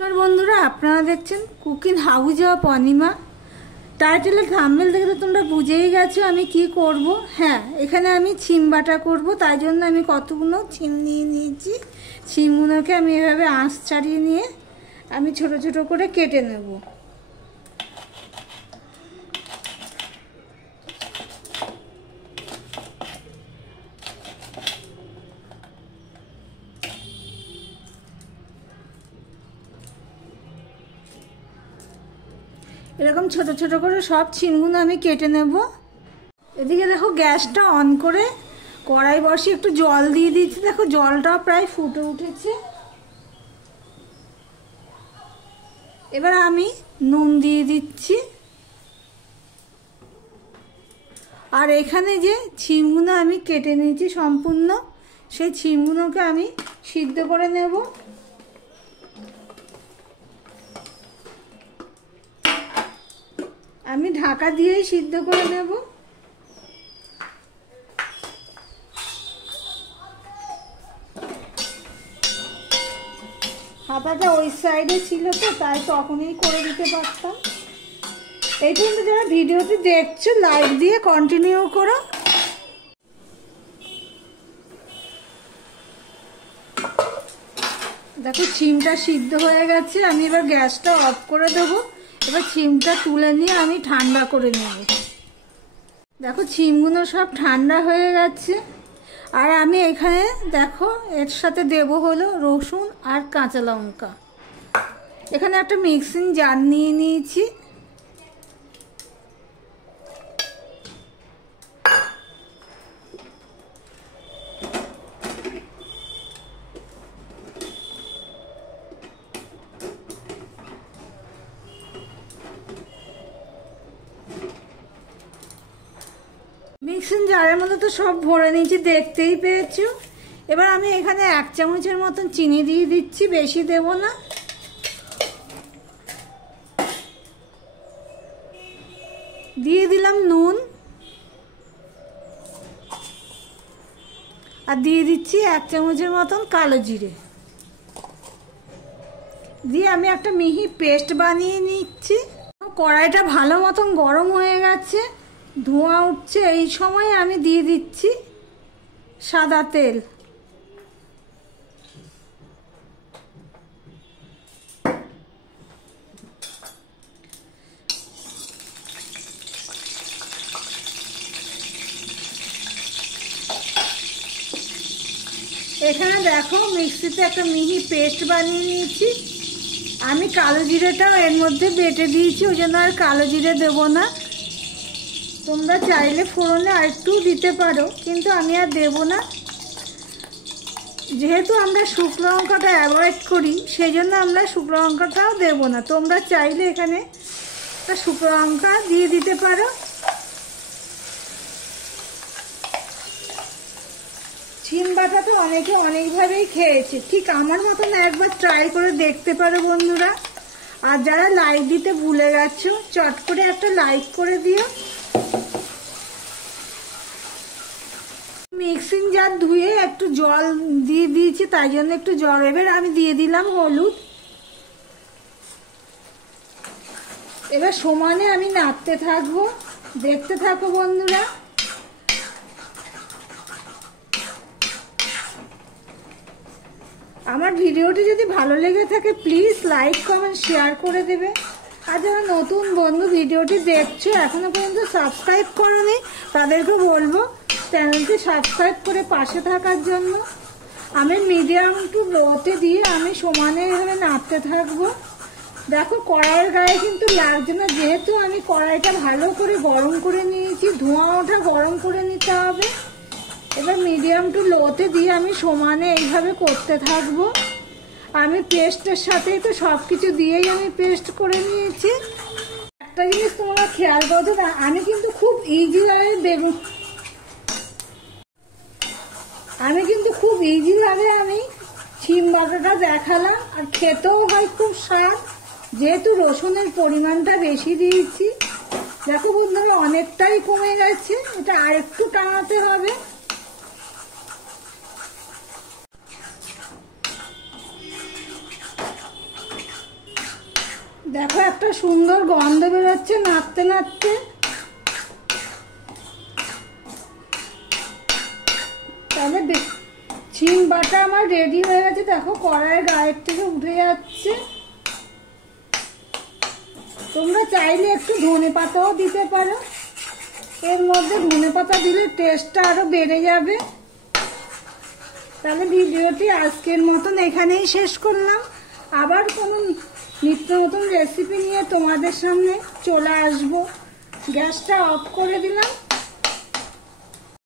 নমস্কার বন্ধুরা, আপনারা দেখছেন কুকিং হাউস অফ অনিমা। টাইটেলের থাম্বনেল দেখে তো তোমরা বুঝেই গেছো আমি কি করব। হ্যাঁ, এখানে আমি ছিম বাটা করব, তাই জন্য আমি কতগুলো ছিম নিয়ে নিয়েছি। ছিমগুলোকে আমি এভাবে আঁশ ছাড়িয়ে নিয়ে আমি ছোট ছোট করে কেটে নেব। এরকম ছোট ছোট করে সব ছিমগুলো আমি কেটে নেব। এদিকে দেখো গ্যাসটা অন করে কড়াই বসিয়ে একটু জল দিয়ে দিচ্ছি। দেখো জলটা প্রায় ফুটে উঠেছে। এবার আমি নুন দিয়ে দিচ্ছি। আর এখানে যে ছিমগুলো আমি কেটে নিয়েছি সম্পূর্ণ, সেই ছিমগুলোকে আমি সিদ্ধ করে নেব। আমি ঢাকা দিয়েই সিদ্ধ করে নেব। হাতাটা ওই সাইডে ছিল তো, তাই তখনই করে দিতে পারতাম। এই পর্যন্ত যারা ভিডিওটি দেখছো লাইক দিয়ে কন্টিনিউ করো। দেখো ছিমটা সিদ্ধ হয়ে গেছে। আমি এবার গ্যাসটা অফ করে দেবো। এবার ছিমটা তুলে নিয়ে আমি ঠান্ডা করে নেব। দেখো ছিমগুলো সব ঠান্ডা হয়ে গেছে। আর আমি এখানে দেখো এর সাথে দেব হলো রসুন আর কাঁচা লঙ্কা। এখানে একটা মিক্সিং জার নিয়ে নিয়েছি। মিক্সিং জারের মধ্যে তো সব ভরে নিয়েছি, দেখতেই পেয়েছো। এবার আমি এখানে 1 চামচের মতন চিনি দিয়ে দিচ্ছি, বেশি দেব না। দিয়ে দিলাম নুন আর দিয়ে দিচ্ছি 1 চামচের মতন কালো জিরে। দিয়ে আমি একটা মিহি পেস্ট বানিয়ে নিচ্ছি। কড়াইটা ভালো মতন গরম হয়ে গেছে, ধোঁয়া উঠছে। এই সময় আমি দিয়ে দিচ্ছি সাদা তেল। এখানে দেখো মিক্সিতে একটা মিহি পেস্ট বানিয়ে নিয়েছি। আমি কালো জিরেটাও এর মধ্যে বেটে দিয়েছি, ওই জন্য আর কালো জিরে দেবো না। তোমরা চাইলে ফোড়নে আর একটু দিতে পারো, কিন্তু আমি আর দেবো না। যেহেতু আমরা শুকনো লঙ্কাটা অ্যাভয়েড করি, সেই জন্য আমরা শুকনো লঙ্কাটাও দেবো না। তোমরা চাইলে এখানে একটা শুকনো লঙ্কা দিয়ে দিতে পারো। ছিম বাটা তো অনেকে অনেকভাবেই খেয়েছে, ঠিক আমার মতন একবার ট্রাই করে দেখতে পারো বন্ধুরা। আর যারা লাইক দিতে ভুলে গেছো, চট করে একটা লাইক করে দিও। মিক্সিং জার ধুয়ে একটু জল দিয়ে দিয়েছি, তাই জন্য একটু জল। এবার আমি দিয়ে দিলাম হলুদ। এবার সমানে আমি নাড়তে থাকবো, দেখতে থাকো বন্ধুরা। আমার ভিডিওটি যদি ভালো লেগে থাকে প্লিজ লাইক কমেন্ট শেয়ার করে দেবে। আর যারা নতুন বন্ধু ভিডিওটি দেখছো এখনো পর্যন্ত সাবস্ক্রাইব করোনি, তাদেরকে বলবো চ্যানেলটি সাবস্ক্রাইব করে পাশে থাকার জন্য। আমি মিডিয়াম টু লোতে দিয়ে আমি সমানে এভাবে নাড়তে থাকবো। দেখো কড়াইয়ের গায়ে কিন্তু লাগছে না, যেহেতু আমি কড়াইটা ভালো করে গরম করে নিয়েছি। ধোঁয়া ওঠা গরম করে নিতে হবে। এবার মিডিয়াম টু লোতে দিয়ে আমি সমানে এইভাবে করতে থাকবো। আমি পেস্টের সাথেই তো সব কিছু দিয়েই আমি পেস্ট করে নিয়েছি। একটা জিনিস তোমরা খেয়াল করছো না, আমি কিন্তু খুব ইজিভাবে আমি ছিম বাটাটা দেখালাম। আর খেতেও হয় খুব স্বাদ, যেহেতু রসুনের পরিমাণটা বেশি দিয়েছি। দেখো বন্ধুরা অনেকটাই কমে গেছে, এটা আর একটু টানাতে হবে। দেখো একটা সুন্দর গন্ধ বেরোচ্ছে নাড়তে নাড়তে। তাহলে শিম বাটা আমার রেডি হয়ে গেছে। দেখো কড়াইয়ের গায়ের থেকে উঠে যাচ্ছে। তোমরা চাইলে একটু ধনেপাতাও দিতে পারো, এর মধ্যে ধনেপাতা দিলে টেস্টটা আরো বেড়ে যাবে। তাহলে ভিডিওটি আজকের মতন এখানেই শেষ করলাম। আবার কোনো নিত্য নতুন রেসিপি নিয়ে তোমাদের সামনে চলে আসবো। গ্যাসটা অফ করে দিলাম।